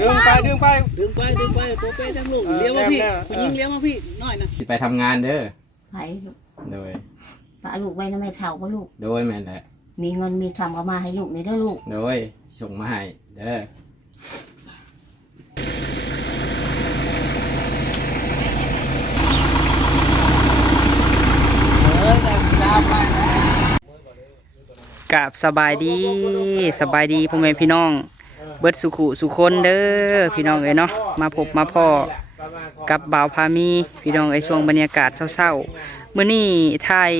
ดึงไปดึงไปดึงไปดึงไปโปเป้ทั้งลูกเออเลี้ยวมาพี่แม่แม่ผู้หญิงเลี้ยวมาพี่น้อยนะสิไปทำงานเด้อไปลูกโดยฝากลูกไว้นะแม่เฒ่าก็ลูก โดยแม่นแหละมีเงินมีคำก็มาให้ลูกในเด้อลูก โดยส่งมาให้เด้อกับสบายดีสบายดีพ่อแม่พี่น้อง เบิดสุขุสุคนเด้อพี่น้องเอ้ยเนาะมาพบมาพ่อกับบ่าวพามีพี่น้องเอ้ยช่วงบรรยากาศเศร้าๆมื้อนี้ไทย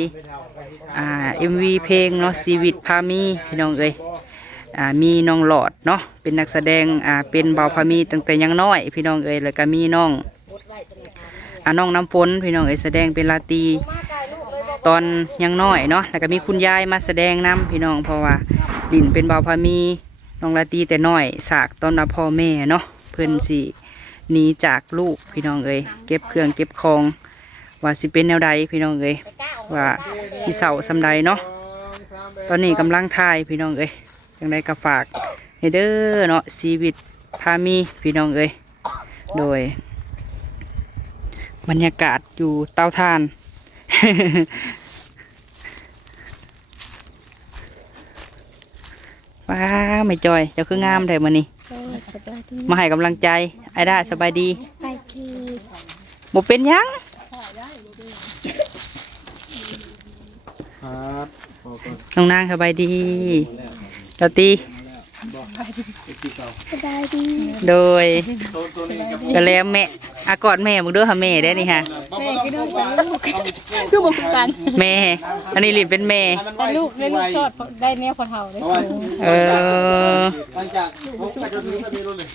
อ่า MV เพลงเนาะชีวิตพามีพี่น้องเอ้ยอ่ามีน้องหลอดเนาะเป็นนักแสดงอ่าเป็นบ่าวพามีตั้งแต่ยังน้อย พี่น้องเอ้ยแล้วก็มีน้องอ่าน้องน้ำฝนพี่น้องเอ้ยแสดงเป็นลาตีตอนยังน้อยเนาะแล้วก็มีคุณยายมาแสดงนำพี่น้องเพราะว่าดินเป็นเบาพามี น้องลาตีแต่น้อยสากตอนรับพ่อแม่เนาะเพื่อนสิหนีจากลูกพี่น้องเอ้ยเก็บเครื่องเก็บของว่าสิเป็นแนวใดพี่น้องเอ้ยว่าสิเศร้าสำใดเนาะตอนนี้กำลังถ่ายพี่น้องเอ้ยจังไดก็ฝากให้เด้อเนาะชีวิตพามีพี่น้องเอ้ยโดย บรรยากาศอยู่เตาถ่าน ว้าไม่จอยเจ้าคืองามแต่มานี่สบายดีมาให้กำลังใจไอ้ด้าสบายดีไปทีบ่เป็นหยังครับน้องนางสบายดีเดาตี สบายดีโดยตัวตัวนี้จะกะแลมแม่อากอดแม่มึงเด้วยค่ะแม่ได้นี่ฮะแม่ก็ต้องการลูกคือบอกคือกันแม่ อันนี้ลินเป็นแม่แต่ลูกได้ลูกชอดได้แนวพอเท่าได้เพราะว่าสูงเออหลังจากพบกันจนถึงนาทีรุ่นเลย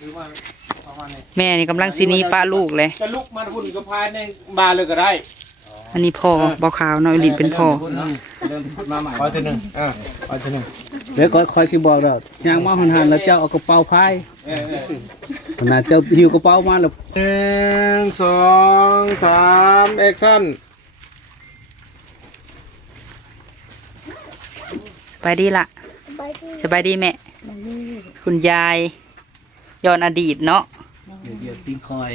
หรือว่าประมาณนี้แม่นี่กำลังสิหนีป้าลูกเลยจะลุกมาหุ่นก็พายในบาร์เลยก็ได้ อันนี้พ่อบ่ขาวเนาะลินเป็นพ่อเริ่มพูดมาใหม่พอทีหนึ่งอ่าพอทีหนึ่งเดี๋ยวก็คอยคือบอกแล้วยางมาหันหันๆแล้วเจ้าเอากระเป๋าพายเออเออขนาดเจ้าหิวกระเป๋ามาแล้วหนึ่งสองสามแอคชั่นสบายดีละสบายดีสบายดีแม่ คุณยายย้อนอดีตเนาะเดี๋ยวเดี๋ยวติ้งคอย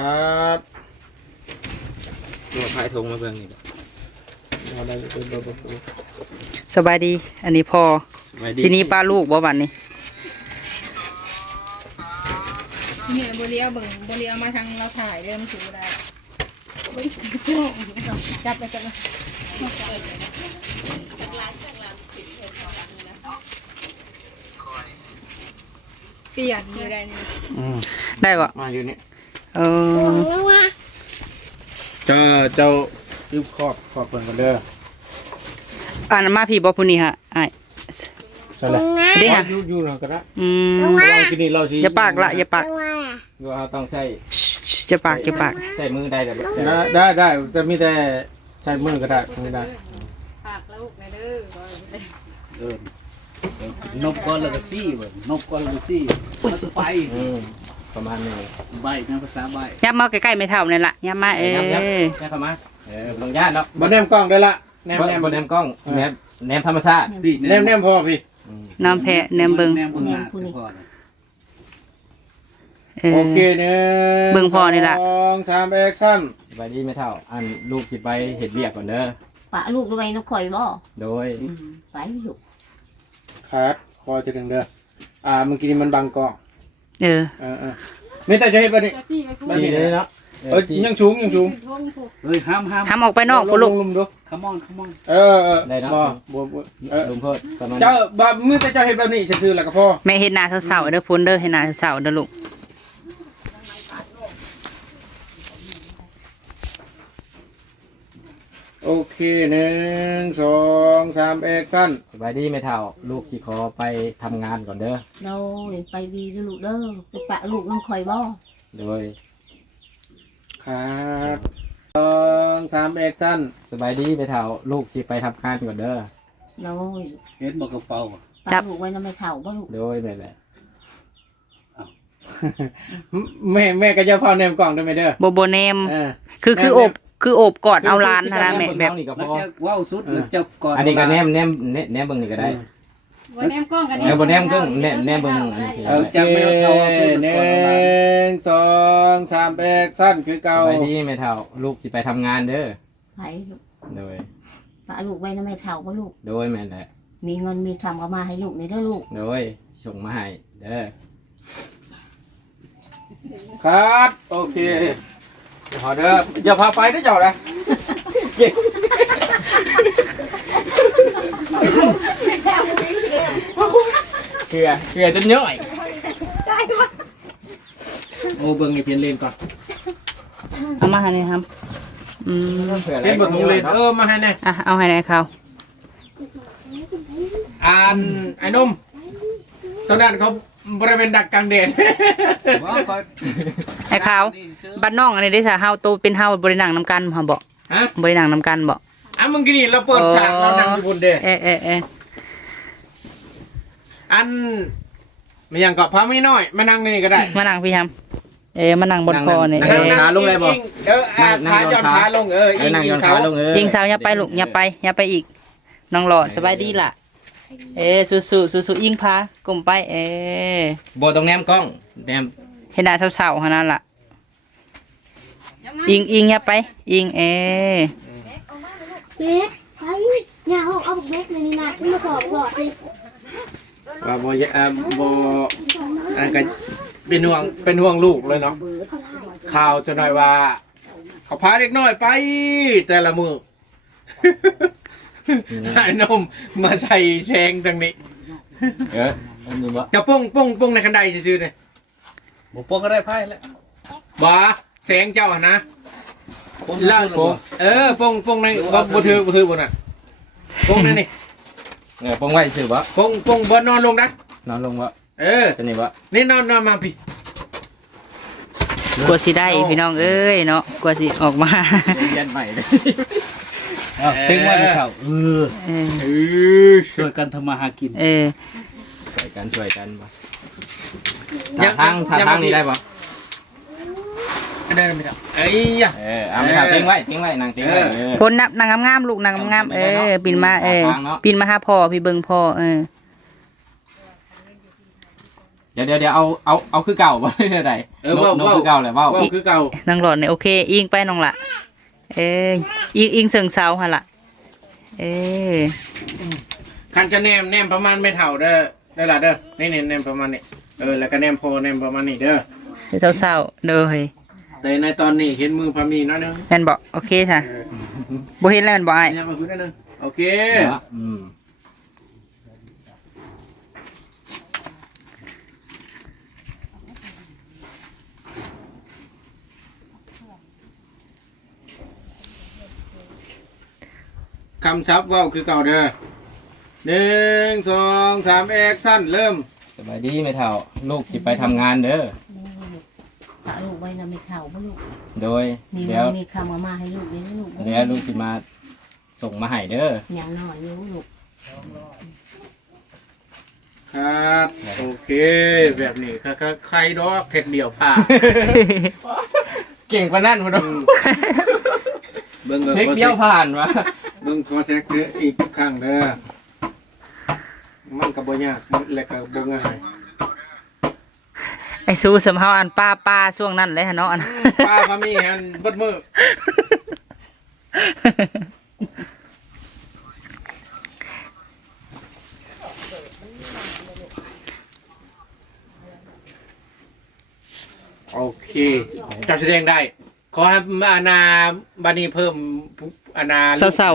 ครับตัวพายธงมาเบิ่งนี่บ่อะไรเป็นตัวประตูสบายดี อันนี้พอสบายดีทีนี้ป้าลูกบ่บัดนี้เนี่ยโบเลียเบิ่งโบเลียมาทางเราถ่ายเริ่มถือได้จับไปจับไปเปลี่ยนอยู่ได้นี่อืมได้บ่มาอยู่นี่ เออเจ้าเจ้ายุบขอบขอบเปิดกันเด้ออ่านมาพี่บ่ผู้นี้ฮะอ้ายใช่เลยเด้ฮะยุบยุบนะก็ได้อืมเราที่นี่เราสิอย่าปากละอย่าปากเราต้องใช้อย่าปากอย่าปากใช้มือได้แต่บ่ได้ได้ได้แต่มีแต่ใช้มือก็ได้ไม่ได้ฝากลูกในเด้อเออนกก้อนแล้วก็ซี่เบิ่งนกก้อนแล้วก็ซี่แล้วก็ไปอืม ประมาณนี้ใบนะภาษาใบยับมาใกล้ๆไม่เท่านั่นล่ะยับมาเอยับยับอยับเข้ามาเออบ่ต้องย่านเนาะบนแนมกล้องได้ละแนมบ่แนมบ่แนมกล้องแนมแนมธรรมชาตินี่แนมแนมพอพี่น้ำแพะแนมเบิงแนมเบิ่งหน้าแต่ก่อนเออโอเคหนึ่งเบิ่งพอนี่ล่ะสองสามแอคชั่นสบายดีไม่เท่า อันลูกจิไปเห็ดเรียกก่อนเด้อฝากลูกไว้นะข่อยบ่โดยไปลูกคัดคอจะดึงเด้ออ่าเมื่อกี้นี้มันบังกล้อง เออเออเออนี่แต่จะเห็นป่ะนี่จะซี่ไปพูดแบบนี้เลยเนาะเออยังสูงยังสูงท้องผูกเฮ้ยห้ามห้ามห้ามออกไปนอกลพุ่นงลูกลุมดูขมอนขมอนเออเออได้เนาะ บ่บ่บ่เออลุมเพิ่นประมาณเจ้าบ่มือแต่เจ้าเห็นแบบนี้ฉันคือแล้วก็พอแม่เฮ็ดหน้าเศร้าๆเด้อพุ่นเด้อเฮ็ดหน้าเศร้าๆเด้อลูก โอเคหนึ่งสองสามแอคชั่นสบายดีไม่เท่า ลูกจิขอไปทำงานก่อนเด้อเราไปดีเด้อลูกเด้อไปปะลูกน้องข่อยบ่โดยครับสองสามแอคชั่นสบายดีไม่เท่า ลูกจิไปทำงานก่อนเด้อเราเห็นบอกกระเป๋าฝากลูกไว้นะแม่เฒ่าบ่ลูกโดยนั่นแหละแม่แม่ก็จะพาแนมกล่องได้ไหมเด้อบ่บ่แนมเออคือคือแนมอบ คือโอบกอดเอาหลานนะแม่แบบ นี่ก็มันพอ จะเว้าสุดมันจะก่อนอันนี้ก็แนมแนมแนมแนมเบิ่งนี่ก็ได้ บ่แนมกล้องกันเออบ่แนมกล้องแนมแนมเบิ่งอันนี้ เออจะไม่เอาเขาเอาสุดหมันนึ่ก่อนเอาหลาน งสองสามแอคชั่นคือสเก่าบายดีแม่เฒ่าลูกสิไปทำงานเด้อไปลูกโดยปะลูกไว้นะแม่เฒ่าบ่ลูก โดยแม่นแหละมีเงินมีคำก็มาให้ลูกในเด้อลูก โดยส่งมาให้เด้อ คัดโอเค พอเด้ออย่าพาไปนะเจ้านะเกลือเกลือจนย่อยโอ้เบิ่งนี่เพียนเลนก่อนเอามาให้หน่อยครับ อืมเผื่ออะไรเพียนเบิ่งของเลนเออมาให้แน่อะเอาให้หน่อยเขาอ่านไอ้หนุ่มตอนนั้นเขา บริเวณดักกลางเด่นว่าก็ไอ้ขาวบ้านน้องอันนี้ได้ซะเฮาโตเป็นเฮาบ่ได้นั่งนํกันเฮาบ่ฮะบ่ได้นั่งนํกันบ่อะมึงกินนี่เราเปิดฉากเรานั่งอยู่บนเด่นเอะเอะเอะอันไม่ยังก็พาไม่น้อยมานั่งนี่ก็ได้มานั่งพี่ฮัมเอะมานั่งบนคอนี่นั่เองอขาลงเลยบ่ อิเอออะขาย้อนขาลงเออเออิองนั่งอิย้งอนเสาขาลงเออยิงสาวอย่าไปลูกอย่าไปอย่าไปอีกน้องหลอดสบายดีล่ะ เอ๊สู้สู้สู้สู้ๆยิงพากลมไปเอ๊บ่ต้องแนมกล้องแนมเห็นหน้าสาวๆขนาดล่ะอิงอิงอย่าไปอิงเอ๊เล็กไปเนี่ยเอาเอาบุกเล็กเลยนี่นะขึ้นมาสอบหลอดเลยว่าบ่ยอ่าบ่อันก็เป็นห่วงเป็นห่วงลูกเลยเนาะข่าวจะหน่อยว่าเขาพาเด็กน้อยไปแต่ละมือ ไอ้นมมาใส่แชงตรงนี้เอออันนี้บ่จะป้งป้งป้งในคันไดซื่อๆเนี่ยบ่ปกก็ได้ไพ่แล้วบ่แสงเจ้าหั่นนะผมล่างโป้เออป้งป้งในบ่บ่ถือบ่ถือบ่น่ะป้งนั่นนี่เออปงไว้ซื่อบ่ป้งป้งบ่นอนลงนะนอนลงบ่เออจะนี่บ่นี่นอนนอนมาพี่กลัวสิได้พี่น้องเอ้ยเนาะกลัวสิออกมายันใหม่เลยเอาถึงว่าจะเข้าเออเออเออช่วยกันทำมาหากินเออช่วยกันช่วยกันบ่ยัทางงทางทางนี้ได้บ่เดินไม่ได้เอ้ยยะ เออเอาไม่ทำทิ้งไว้ทิ้งไว้นางทิ้งไว้เออพนนับนางงามๆลูกนางงามๆเออปีนมาเออทางเนาะปีนมาหาพ่อพี่เบิ่งพ่อเออ เดี๋ยวเดี๋ยวเดี๋ยวเอาเอาเอาคือเก่าบ่ได้ไดเออเว้านกเว้าคือเก่าแหละเว้าเว้าคือเก่า นางหลอดเนี่ยโอเคอิงไปน้องละ เอ้ยอิงอิงเสิงเสาหั่นล่ะเอ้ยคันจะแนมแนมประมาณไม่เท่าเด้อได้ละเด้อนี่นี่แนมประมาณนี้เออแล้วก็แนมโพแนมประมาณนี้เด้อเศร้าเศร้าๆเด้อเฮ้ยแต่ในตอนนี้เห็นมือพามีน้อยนึงแม่นบอกโอเคค่ะบ่เห็นแล้วแม่นบ่อ้ายเนี่ยมาคุยได้นึงโอเคเนาะอืม คำซับเว้าคือเก่าเด้อหนึ่งสองสามแอคชั่นเริ่มสบายดีไหมเท่า ลูกสิไปทำงานเด้อปะลูกไว้นะแม่เฒ่าบ่ลูก โดยมีเดี๋เงิยวนมีคำก็มาให้ลูกในเด้อลูกเดี๋ยวลูกสิมาส่งมาให้เด้อ อย่างน้อยอยู่ลูกครับ โอเค แบบนี้ค่ะค่ะใครดอกเผ็ดเดี่ยวผ่าเก่งกว่านั่นบ่ดอกเบิ่งเบิ่งเล็กเดียวผ่านวะ เบิ่งขอเช็คเด้ออีกครั้งเด้อมันก็บ่ยากและก็บ่ง่ายไอ้สู้สำเฮาอันป้าป้าช่วงนั้นเลยฮะเนาะอันป้าพามีหันเบิดมือโอเคเจับแสดงได้ ขอให้อาณาบานีเพิ่มอาณาเศร้าเศร้า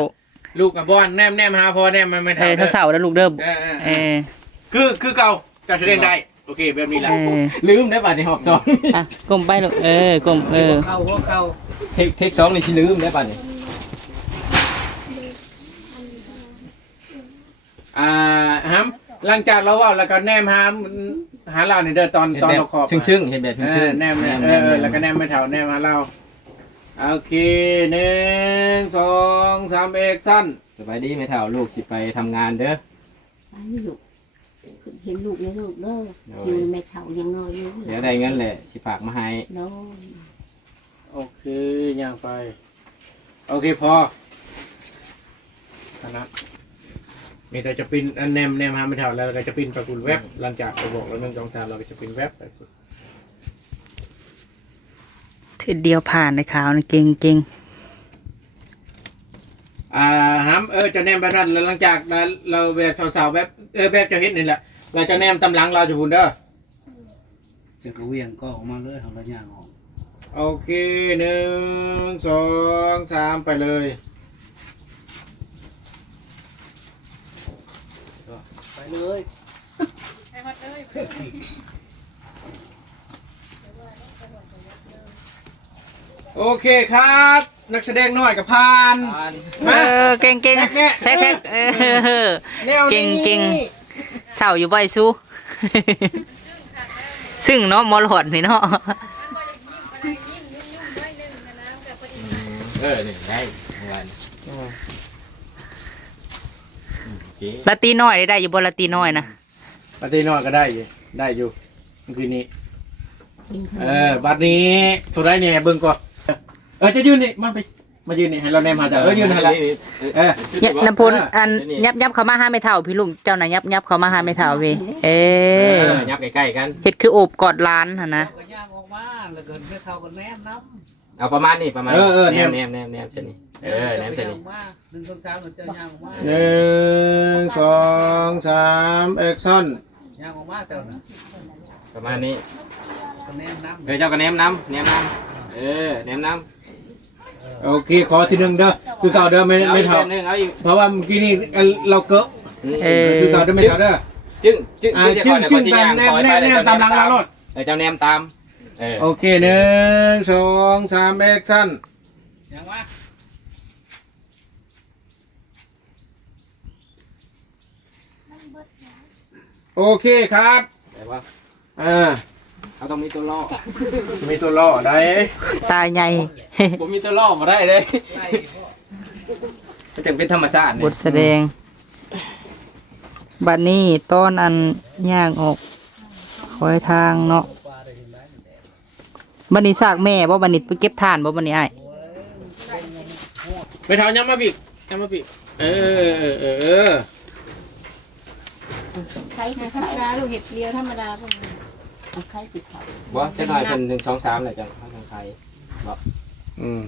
ลูกกับบอนแนมแนมหาพอแนมมันไม่ๆเอทำอเศร้าๆแล้วลูกเด้อเออเออเอเอออ คือคือเก่าเจับแสดงได้ โอเคแบบนี้แหละเออ ลืมได้ป่ะในหอบสองอะกลมไปลูกเออกลมเออ เข้าหัวเข้าเทคเทคสองนี่สิลืมได้ป่ะนี่อ่าฮัมหลังจากเราเว่าแล้วก็แนมหาหาเราในเด้อตอนเห็นตอนแบบเราขอบซึ้งซึ้งๆเห็นแบบเอซึ้งซึ้งอแนมแนมเออเออแล้วก็แนมไม่แถวแนมหาเรา โอเคหนึ่งสองสามเอกสั้นสบายดีไหมเท่าลูกสิไปทำงานเด้อ ไปลูกเห็นลูกในลูกเด้อโดอยยู่แม่เฒ่ายังน้อยอยู่เดี๋ยวได้เงินแหละสิฝากมาให้เนาะโอเคย่างไป โอเคพอคณะมีแต่จะปินอันแนมแนมหาไม่เท่าแล้วก็จะปินประกุลเว็บหลังจากไปบอกแล้วหนึ่งสองสามเราก็จะปินเว็บไป ถือเดียวผ่านเลยขาวนะเก่งเก่งอ่าฮัมเออจะแนมไปนั่นแล้วหลังจากนั้นเราแบบสาวๆแบบเออแบบจะเห็นนี่แหละเราจะแนมตำหลังเราจะพูดเด้อจะกระเวียงก็ออกมาเลยทำระยะออกโอเคหนึ่งสองสามไปเลยไปเลย โอเคครับ นักแสดงน้อยกับพานเออเก่งเก่งแท็กแน่แท็กแท็กเออ แนวนี้เก่งเก่ง เศร้าอยู่บ่อยสู้ ซึ่งเนาะมอหลอดนี่เนาะเออหนึ่งได้รางวัลโอเคลาตีน้อยได้อยู่บ่ลาตีน้อยนะปฏิน้อยก็ได้อยู่ได้อยู่เมื่อกี้นี้ เออบัดนี้ตัวได้เนี่ยเบิ่งก่อนเออจะยืนนี่มาไปมายืนนี่ให้เราแนมหาจ้ะเออยืนให้ละเออ เนี่ยนพลอันยับยับเขามาห้าไม่เท่าพี่ลุงเจ้าน่ะยับยับเขามาห้าไม่เท่าพี่เอเอออยับใกล้ๆกันเฮ็ดคือโอบกอดล้านหั่นนะก็ย่างออกมาแล้วก็ไม่เข้ากันแนมน้ำเอาประมาณนี้ประมาณเออเออแนแนม มแนมแนมแนมเส้นนี้เออแนมเส้นนี้ออกมาหนึ่งสองสามหนึ่งเจ้าย่างออกมาหนึ่งสองสามแอคชั่นย่างออกมาเจ้าน่ะประมาณนี้ ก็แนมน้ำเออเจ้าก็แนมน้ำแนมน้ำเออแนมน้ำ โอเคขอทีหนึ่งเด้อคือเก่าเด้อไม่เอาไม่อีกเท่าแบบหนึงเอาอีกเพราะว่าเมื่อกี้นี่เราเกอะเออคือเก่าเด้อไม่เท่าเด้อจึ้งจึ้งอ่าจึ้งจึ้งเดี๋ยวจึ้งก่อนตามแนมเดี๋แนยวมแนมตามหลังเราโลดเออเจ้าแนมตามเออโอเคหนึ่งสองสามแอคชั่นย่างมาโอเคครับแต่ว่าอ่า เขาต้องมีตัวล่อมีตัวล่อได้ตาใหญ่ ผมมีตัวล่อมาได้เลยมันจะเป็นธรรมชาติบเนี่ยทแสดง บัดนี้ต้อนอันย่างออกคอยทางเนาะบัดนี้ซากแม่บ่บัดนี้ไปเก็บถ่านบ่บัดนี้อ้ายไปเท่าย้ำมาปีกย้ำมาปีกเออเออเออเออใครธรจะรมเข้าดาลูกเห็ดเดียวธรรมดาพวกนี้ ใครติดเขาบ่จะหน่อยเป็นหนึ่งสองสามเลยจังทางไทยอืม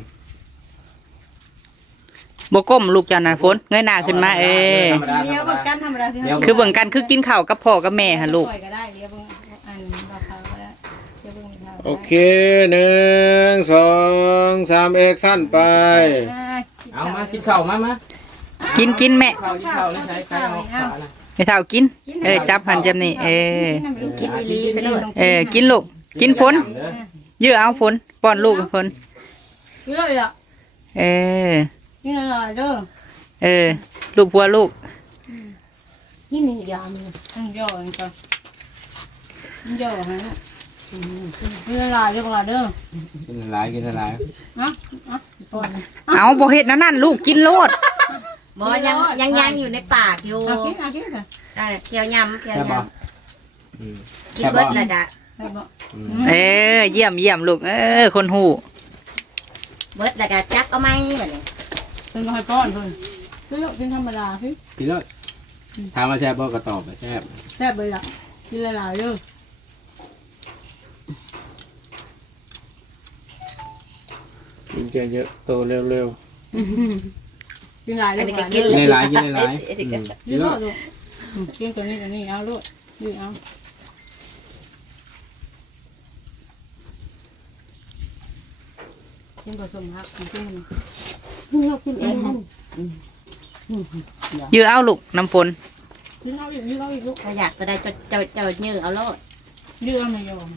บ่ก้มลูกเจ้าน่ะฝนเงยหน้าขึ้นมาเออธรรมดาธรเลี้ยวรมเบิ่งดากันธรรมดาคือเลี้ยวคือเบิ่งกันคือกินข้าวกับพ่อกับแม่หั่นลูกปอยก็ได้เลี้ยวเบิ่งอันราคาก็ได้เลี้ยวเบิ่งราคาก็ได้โอเคหนึ่งสองสามแอคชั่นไปอ่าเอามากินข้าวมามากินกินแม่ ข้าวกินข้าวนี่ใช้ใช้เอาข้าวนะ ให้เท่ากิน เออจับหันจับนี่เออกินอีหลีไปเลยเออกินลูกกินฝนยื้อเอาฝนป้อนลูกฝนกินเลยอะเออกินเลยเด้อเออ ลูกพัวลูกยี่หนึ่งยอมเลยอันย่อนี่ก็อันย่อฮะกินละลายเด้อละเด้อกินหลายกินหลายนะอะก่อนเอาบ่เฮ็ดนั่นนั่นลูกกินโลด บอยังยังยังอยู่ในปากอยู่เอากินเอากินค่ะอ่าเกี่ยวยำเกี่ยวใช่ยป่ะำกินเบิดเลยจ้ะให้บอกเออเยี่ยมเยี่ยมลูกเออคนหูเบิดแล้วก็จักเอาไหมแบบนี้เพิ่นบ่ให้ป้อนเพิ่นกินลูกกินธรรมดาพี่พี่เลิศถามว่าแซ่บบ่ก็ตอบไปแซ่บแซ่บเลยล่ะกินละลายเด้อกินเยอะๆโตเร็ว กินหลายอัเด้นอนี้ก็กินกินหลายกินหลายกินลูกลูกกินตัวนี้ตัวนี้เอาลูกยืเอากินผสมฮักกินกินเรากินเองนั่นยื้อเอาลูกน้ำฝนกินเอาอีกยืเอาอีกลูกถ้าอยากก็ได้จะจะจะยื้อเอาโลดยืเอาไม่ยอม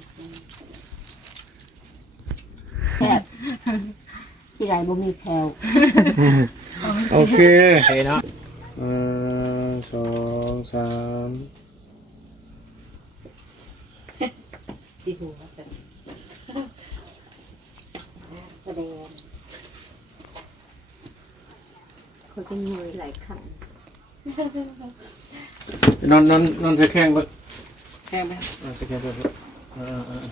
ที่ไรบ่มีแถวๆโอเคโอเคเนาะหนึ่งสองสามสิหัวแสดงคนเป็นมวยหลายครั้งนอนนอนนอนใส่แข้งบ่แค่ไหมนอนใส่แข้งบ่เออเออ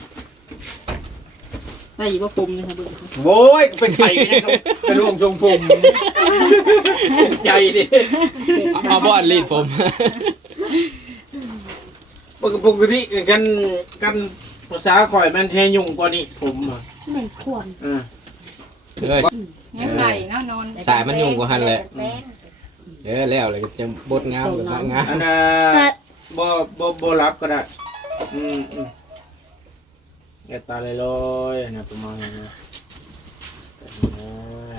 ได้อยู่ว่าผมนี่ครับเบิ่งโว้ยเป็นไข่กันยังเป็นวงทรงผมใหญ่ดิเอาบ่อนรีดผมปกปกติกันกันภาษาข่อยมันแทยุ่งกว่านี้ผมอะไม่ควรอ่าเออเงี้ยไก่เนาะนอนสายมันยุ่งกว่าหันแหละเออแล้วเลยจะบดงามหรือว่างามอันน่ะบ่บ่บ่รับก็ได้อืม อืมแกตาเลยลอยๆนะประมาณนี้นะเออ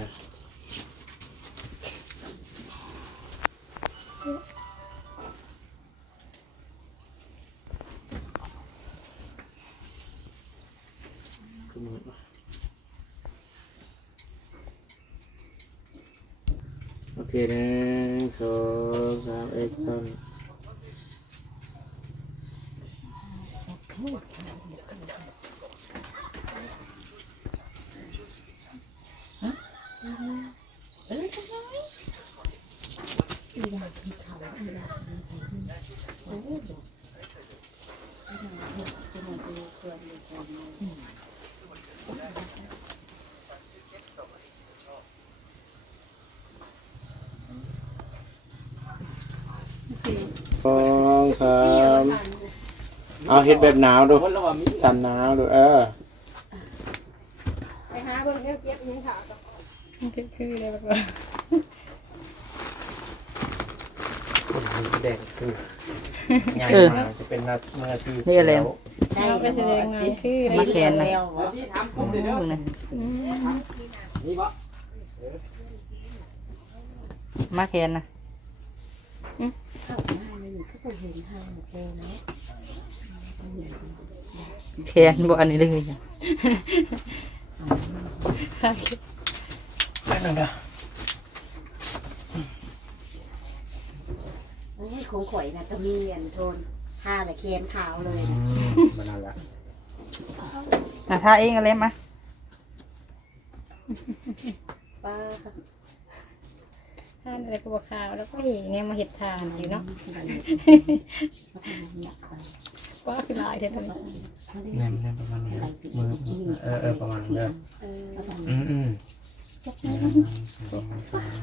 คือมือโอเคหนึ่งสองสามเอ็กซ์ซัน สอง สามเอาเฮ็ดแบบหนาวดูสันหนาวดูเออไปหาเบิ่งเดี๋ยวเก็บอีหยังค่ะคือเลยแบบแดงคือใหญ่มากจะเป็นนัดเมื่อซื้อนี่อะไรได้เราไปแสดงงานคือ มาแขนนะแล้วเห รอเบิ่งนะมาแขนนะแขนบ่อันนี้เลยจ้ะโอ้ยของข่อยนะก็มีอันโทนผ้าละเคียนขาวเลยนะมันนั่นแหละอะท่าเองอะไรมาป้าทานอะไรก็บอกข่าวแล้วก็เห็นเนี่ยมาเห็ดทานอยู่เนาะว่าคือลายเท่านั้นแน่นแน่นประมาณนี้ครับมือเออเออประมาณนั้นเด้ออืมอืมหนึ่งสองสาม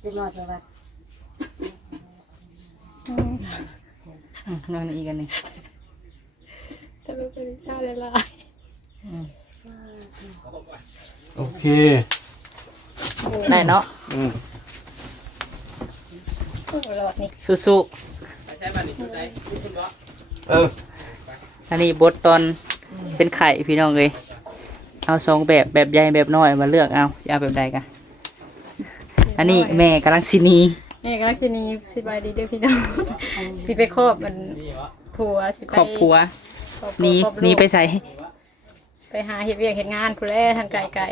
เรียบร้อยแล้วว่าอืมนั่นอีกอันหนึงถ้ารู้เป็นข้าวละลาย โอเค ได้เนาะอืมโอ้หลอดนี่สู้เออ ๆอันนี้บทตอนเป็นไข่พี่น้องเลยเอาสองแบบแบบใหญ่แบบน้อยมาเลือกเอาจะเอาแบบใดกันอันนี้แม่กำลังสิหนีนี่ก็ลักษณีสบายดีเด้อพี่น้องสิไปครอบมันผัวสิไปครอบครัวครอบหนีครอบหนีไปลูกใส่ ไปหาเห็ดเวียกเห็ดงานผู้แลทางไกลไกล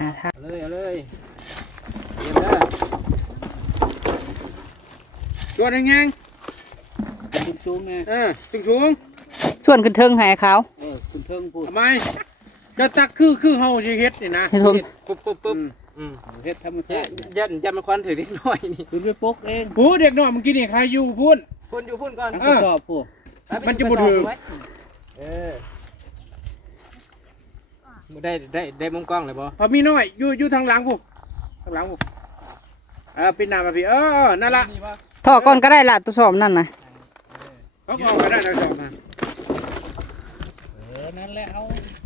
อ่าถ้าเลยเอาเลยเยี่ยมเด้อตัวแดงคุณชูงไงๆเออตึงสูงส่วนขึ้นเทิงให้เขาเออคุณเทิงพูดทำไมจะตักคือคือเฮาสิเฮ็ดนี่นะให้ทมปุ๊บปุ๊บปุ๊บอืมอืมเฮ็ดธรรมชาติยันยันมันควันถือนิดหน่อยนี่คุณไปปกเองผู้เด็กน้อยเมื่อกี้นี่ใครอยู่พุ่นพุ่นอยู่พุ่นก่อนทั้งเอกระอสอบพูดมันจะบ่ถือ เออบ่ ได้ได้ได้มุมกล้องเลยบ่พอมีน้อยอยู่อยู่ทางหลังผู้ทางหลังผู้เออปิดหน้ามาพี่เออเออนั่นละถอดก่อนก็ได้ละตัวสอบนั่นนะเขาก็ออกก็ได้เราสอบมาเออนั่นแหละเอา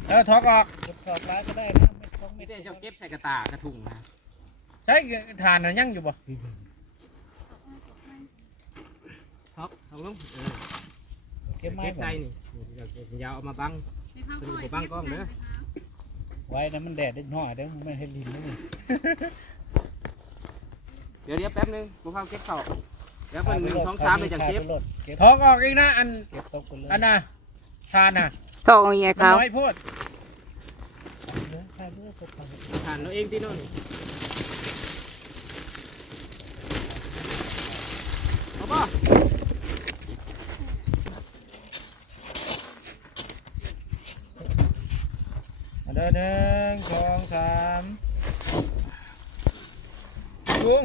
เออถอกออกกดสอบร้ายก็ได้นะไม่ต้องไม่ไม่ได้ได้เจ้าเก็บใส่กระตากระถุงนะใช้ฐานน่ะยังอยู่บ่ท็อปเอาลงเออเก็บไม้เก็บใส่นี่เดี๋ยวเดี๋ยวยาวเอามาบังตัวนี้บ่บังกล้องเด้อ ไว้นะมันแดดได้น้อยเด้อไม่ให้ลินนี่เดี๋ยวเดี๋ยวแป๊บนึงบ่พาเก็บเข้าเดี๋ยวเพิ่นหนึ่งสองสามไปจังเก็บเก็บถอกออกอีกนะอันเก็บตกกันเลยอันน่ะฐานน่ะถอดเอาอย่างไงมันเขาน้อยโพดใช่เด้อตกกันผ่านเราเองที่โน่นามลุง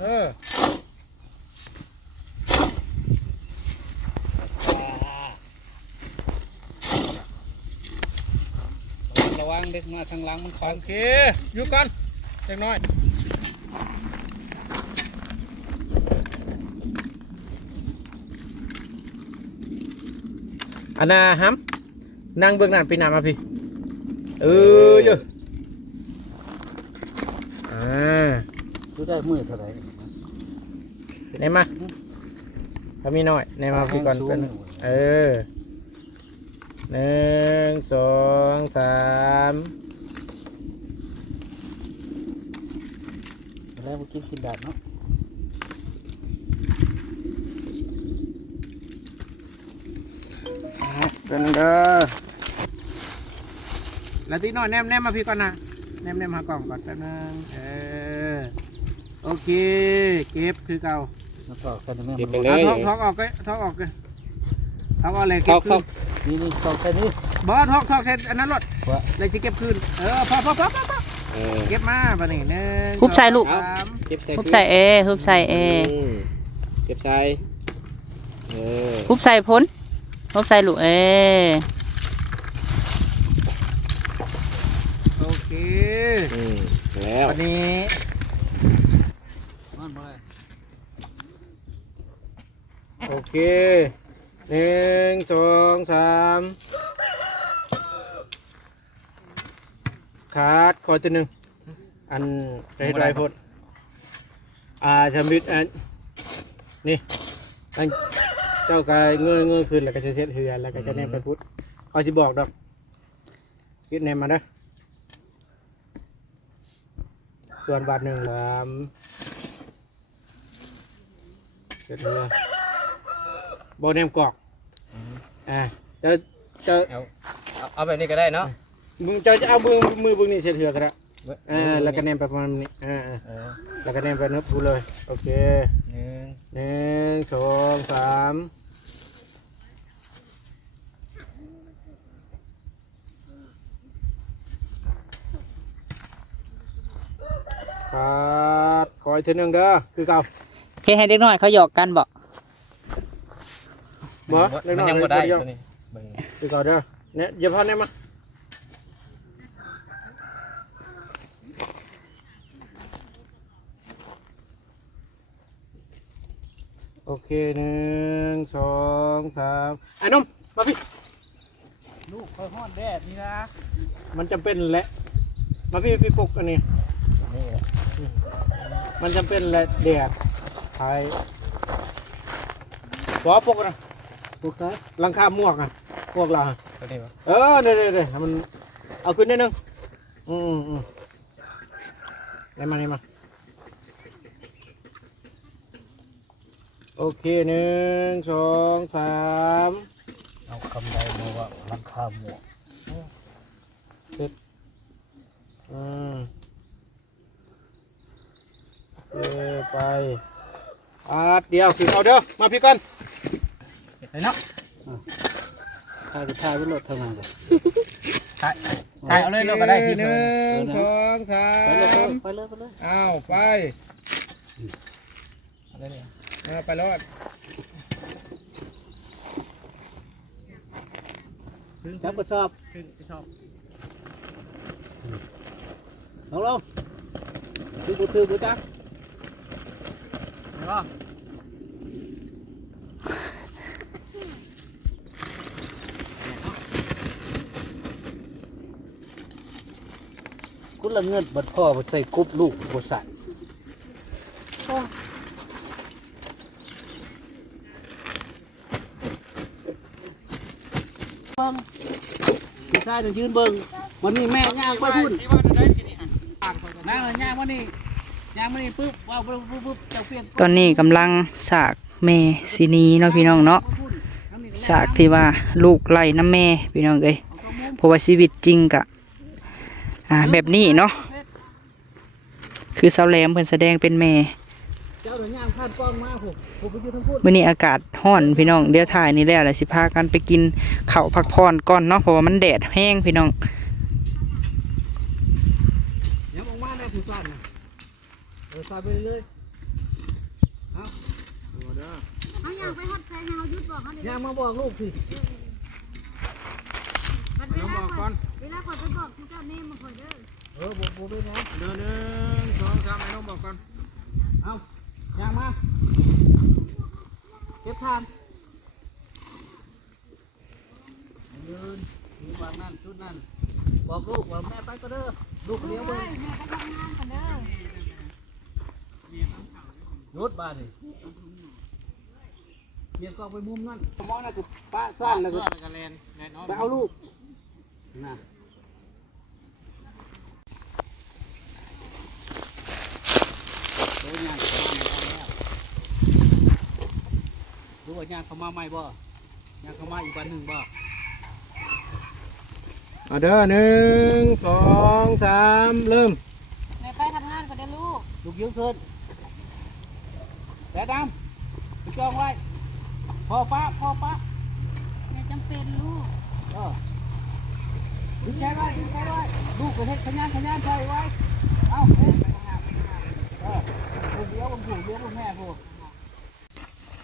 เออระวังเด็กมาทางหลังมันควางโอเคอยู่กันเด็กน้อยอันน่ะฮัมนั่งเบื้องหน้าปีหน้ามาพี่เออเยอะ ได้มือเท่าไหร่ไหนมาถ้ามีน้อยไหนมาพี่ก่อนเป็นเออหนึ่งสองสามแล้วมากินสินดาดเนาะเป็นเด้อแล้วที่น้อยแนมแนมมาพี่ก่อนนะแนมแนมหากล่องก่อนแป๊บนึงเออ โอเค เก็บคือเก่าแล้วก็กันแม่เก็บไปมันเลเอายท้องท้องออกก็ท้องออกก็ท้องออกเลยเข้าเก็บคืเข้านนี่นี่ตอกแค่นี้บอท้องท้องเสร็จอันนั้นรถว่าเลยจะเก็บคืนเออพอพอพอพอพอเออ เก็บมาบัดนี้หนึ่งฮุบใส่ลูก สองสามเก็บใส่ฮุบใส่เอฮุบใส่เออืมเก็บใส่เออฮุบใส่พ้นฮุบใส่ลูกเอโอเค อืมแล้ว วันนี้ มันบ่ได้โอเคหนึ่งสองสามขาดคอยตัวหนึ่งอันใจไรพดอ่าชำริดอันนี่อันเจ้ากายเงยเงยขึ้นแล้วก็จะเช็ดเหือนแล้วก็จะแนมไปพุทธเอาสิบอกดอกยึดแนมมาเด้อส่วนบาทหนึ่งลำเช็ดเหือโบเนมกอกอ่าจะจะเอาเอาเอาแบบนี้ก็ได้เนาะมึงจะจะเอามือมือบึงนี่เสียเถื่อกันละอ่าแล้วก็เนมไปประมาณนี้อ่าอ่าเออแล้วก็เนมไปนับดูเลย โอเคหนึ่งหนึ่งสองสามครับขออีกทีหนึ่งเด้อคือเก่า เฮ็ดให้เด็กน้อยเขาหยอกกันบ่บ่เล็กมัน้นอยยังบ่ได้เล็กน้อยตัวนี้เบิ่งคือเก่าเด้อเนี่ยอย่าพลาดเนี่ยมาโอเคหนึ่งสองสามไอ้นมมาพี่ลูกคอยฮ้อนแดดนี่นะ มันจำเป็นแหละ มาพี่พี่ปลุกอันนี้ นี่แหละมันจำเป็นแหละแดด ไทยหัวปลุกนะพวกเขาหลังคาหมวกอะพวกเราอะตัวนี้วะเออเดี๋ยวเดี๋ยวเดี๋ยวให้มันเอาขึ้นนิดนึงอืมอืมอืมได้มาได้มาโอเคหนึ่งสองสามเอาคำใดมาว่าลังคาหมวกอืมโอเคไป อาดเดียวคือเอาเด้อมาพี่กันไหนเนาะถ้าจะทายวิโรถทำงานกันถ่ายเอาเลยเราก็ได้ทีหนึ่งสองสาไปเลยมไปเลยไปเลยเอาไปอะไรเนี่ยเอาไปรอดจับกระสอบชอบลงลงถือบุถือบุจักเนาะคุณละเงินบัดพ่อบ่ใส่กรุ๊บลูกบ่ใส่เบิ่งผู้ชายต้องยืนเบิ่งวันนี้แม่ย่างไปพุ่นที่ว่าจะได้ที่นี่ฮะนั่งย่างวันนี้ ยางวันนี้ปึ๊บว้าวปึ๊บปึ๊บปึ๊บเจ้าเปลี่ยนตอนนี้กำลังสากแม่สินีเนาะพี่น้องเนาะสากที่ว่าลูกไล่น้ำแม่พี่น้องเอ้ยเพราะว่าชีวิตจริงกะอ่าแบบนี้เนาะคือเสาแหลมเพิ่นแสดงเป็นแม่เจ้าหน้าย่างผ่านกล้องมาผมผมไปอยู่ทั้งพุ่นมื้อนี้อากาศร้อนพี่น้องเดี๋ยวถ่ายนี่แล้วแหละสิพากันไปกินข้าวพักผ่อนก่อนเนาะเพราะว่ามันแดดแห้งพี่น้องมองมาในผู้ซ่อนนะเออ ซ่อนไปเรื่อยๆเอาเขาอยากไปฮอดแฟนเขาหยุดบอกเขาเลยย่างมาบอกลูกสิมันเวน้องลาบอกเปิก่อดนเวลาคนไปบอกทุกเจ้านี่มาคนเด้อเออบ่บ่เป็นหยังเดินหนึ่งสองสามไอ้น้องบอกก่อนเอาย่างมาเก็บทานเดินถือวางนั่นชุดนั่นบอกลูกว่าแม่ไปก็เด้อลูกเลี้ยวไปแม่ไปทำงานก่อนเด้อ รถบ้านนี่เมียก็ไปมุมนั่นสมองน่ะคือป้าซ่านแล้วก็กันแลนแลนไปเอาลูกนะโอ้ยย่างเข้ามาไม่ได้แล้วรู้ว่าย่างเข้ามาไม่บ่ย่างเข้ามาอีกวันหนึ่งบ่เอาเด้อหนึ่งสองสามเริ่มแม่ไปทำงานก่อนเด้อลูก ลูกยืมขึ้น แต่ดำไปจองไว้พ่อป้าพ่อป้าแม่จำเป็นลูกเออดึงแขนไว้ดึงแขนไว้ลูกก็เฮ็ดขยันขยันใส่ไว้ เอาเฮ็ดเออลูกเดียวผมผูกเดียวผมแม่ผูก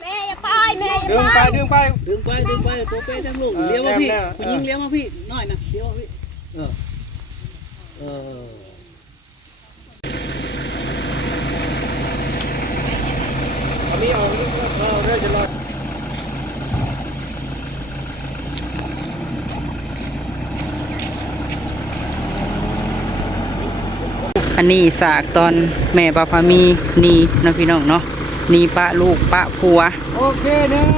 แม่อย่าไปแม่อย่าดึงไปไปดึงไป ดึงไปดึงไปตัวเป้ทั้งลูกเออเลี้ยวมาพี่แนมแนมผู้หญิงเลี้ยวมาพี่น้อยนะเลี้ยวมาพี่เออเออ อามีออกเราเด้อจะรออันนี้สากตอนแม่บาพามีนีนะพี่น้องเนาะนีปะลูกปะผัว โอเคหนึ่ง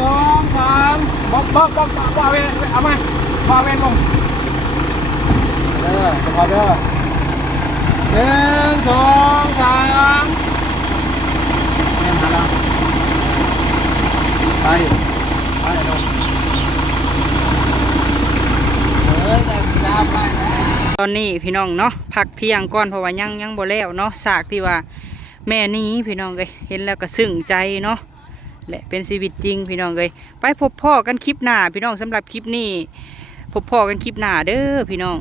สองสามบอกบอกบอกบอกบอกเวนเอามาบอกเวนบอกเด้อพอเด้อหนึ่งสองสามแม่นหาเรา ไปไปลงตอนนี้พี่น้องเนาะพักเที่ยงก่อนเพราะว่ายังยังบ่แล้วเนาะสากที่ว่าแม่นี้พี่น้องเลยเห็นแล้วก็ซึ้งใจเนาะและเป็นชีวิตจริงพี่น้องเลยไปพบพ่อกันคลิปหน้าพี่น้องสำหรับคลิปนี้พบพ่อกันคลิปหน้าเด้อพี่น้อง